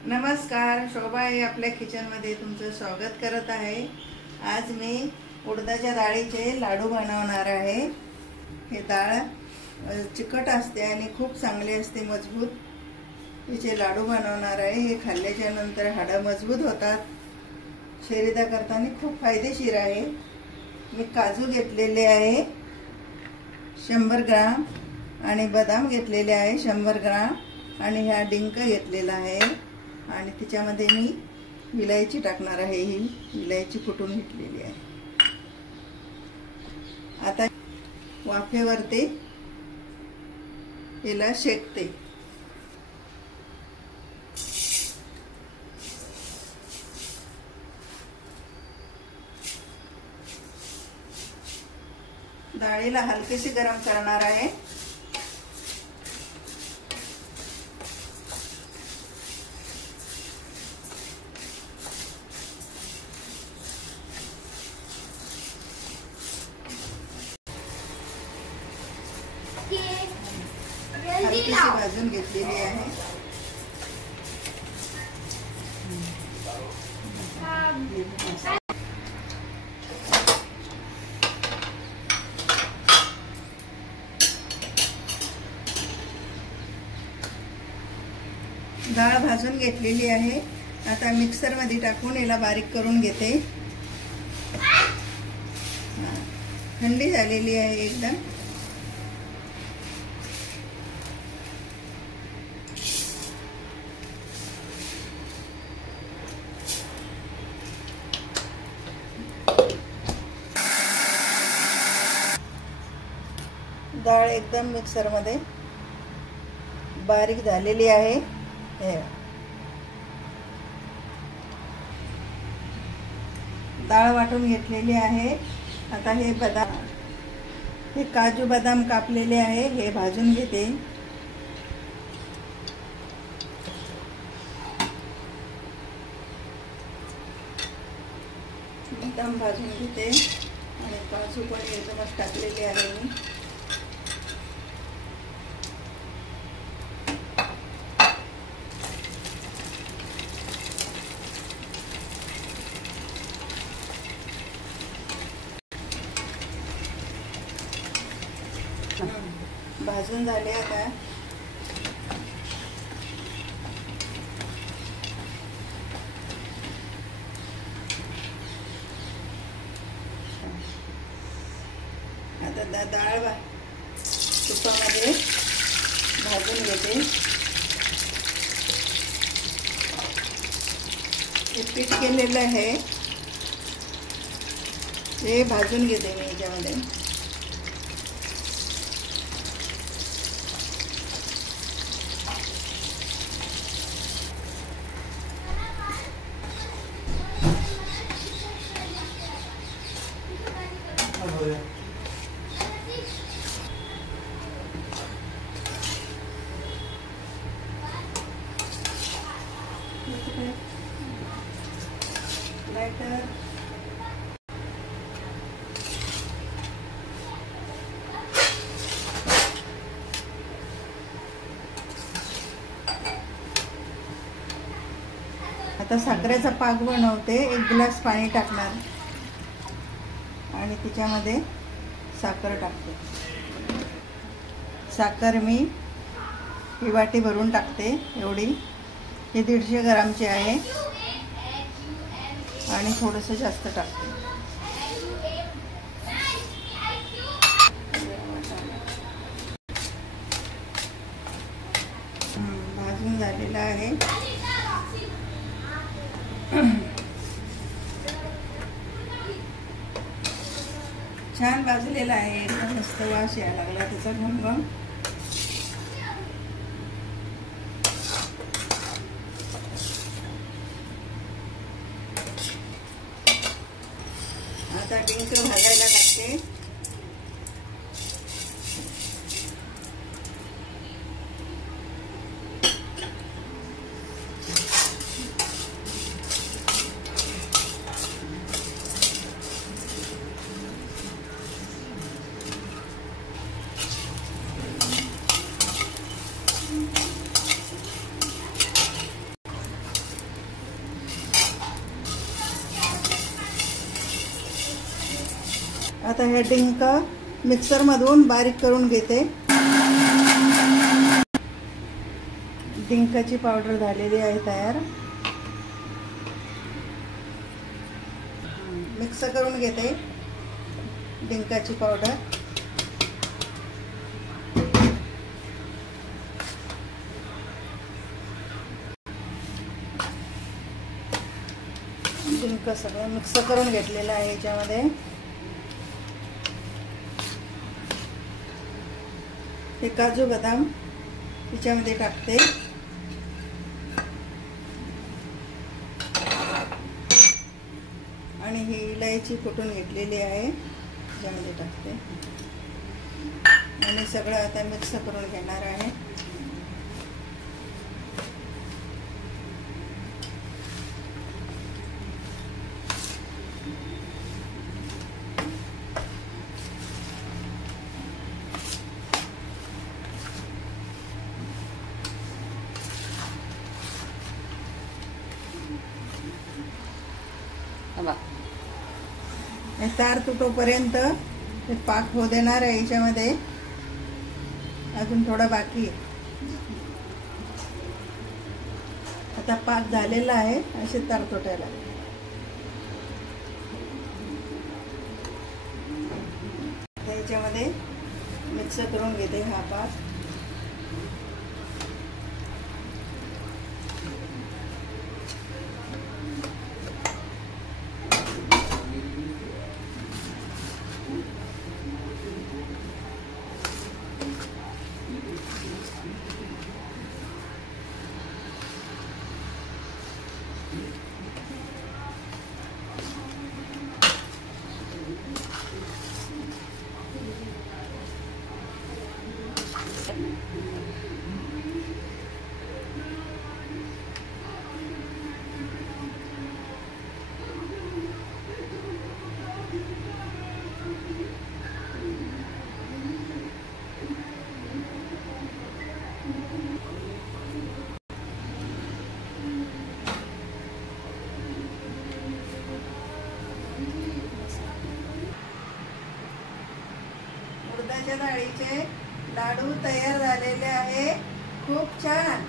नमस्कार, शोभा आई आपल्या किचनमध्ये तुमचं स्वागत करत आहे। आज मी उडदाच्या डाळीचे लाडू बनवणार आहे। हे डाळ चिकट असते आणि खूप चांगली असते, मजबूत। हिचे लाडू बनवणार आहे। हे खाल्ल्याच्या नंतर हाडं मजबूत होतात, शरीरा करताना खूप फायदेशीर आहे। मी काजू घेतलेले आहे 100 ग्राम आणि बदाम घेतलेले आहे 100 ग्राम आणि हा डिंक घेतलेला आहे आणि त्याच्यामध्ये मी इलायची टाकणार आहे। ही इलायची फुटून घेतलेली आहे। आता वाफेवरती याला शेकते। डाळीला हलकेशी गरम करणार आहे। हलकीशी भाजून घेतलेली आहे। डाळ भाजून घेतलेली आहे। आता मिक्सर मध्ये टाकून याला बारीक करून घेते। थंडी झालेली आहे एकदम। डाळ एकदम मिक्सर मध्ये बारीक झालेली आहे। डाळ वाटून घेतलेली आहे। आता हे बदाम, हे काजू बदाम कापलेले आहे, हे भाजून घेते। बदाम भाजून घेते आणि काजू पण एकदमच टाकलेले आहे मी। भाजून झाले। आता डाळ तुपामध्ये भाजून घेते। हे पीठ केलेलं आहे, हे भाजून घेते मी याच्यामध्ये। लाइटर आता साखरेचा पाक बनवते। 1 ग्लास पाणी टाकणार आणि त्याच्यामध्ये साखर टाकते। साखर मी ही वाटी भरून टाकते एवढी। हे 150 ग्रामची आहे आणि थोडंसं जास्त टाकते। भाजून झालेला आहे। छान भाजलेला आहे, एकदम मस्त वास यायला लागला त्याचा घमघम। आता डिंक भाजायला टाकते। आता हे डिंक मिक्सर मधून बारीक करून घेते। डिंकाची पावडर झालेली आहे तयार। मिक्स करून घेते डिंकाची पावडर। डिंक सगळं मिक्स करून घेतलेलं आहे। याच्यामध्ये हे काजू बदाम याच्यामध्ये टाकते आणि ही इलायची कुटून घेतलेली आहे याच्यामध्ये टाकते आणि सगळं आता मिक्स करून घेणार आहे। तार तुटोपर्यंत पाक होऊ देणार आहे। याच्यामध्ये अजून थोडा बाकी आहे। आता पाक झालेला आहे। असे तार तुटायला याच्यामध्ये मिक्स करून घेते हा पाक। उडदाच्या डाळीचे लाडू तयार झालेले आहे। खूप छान।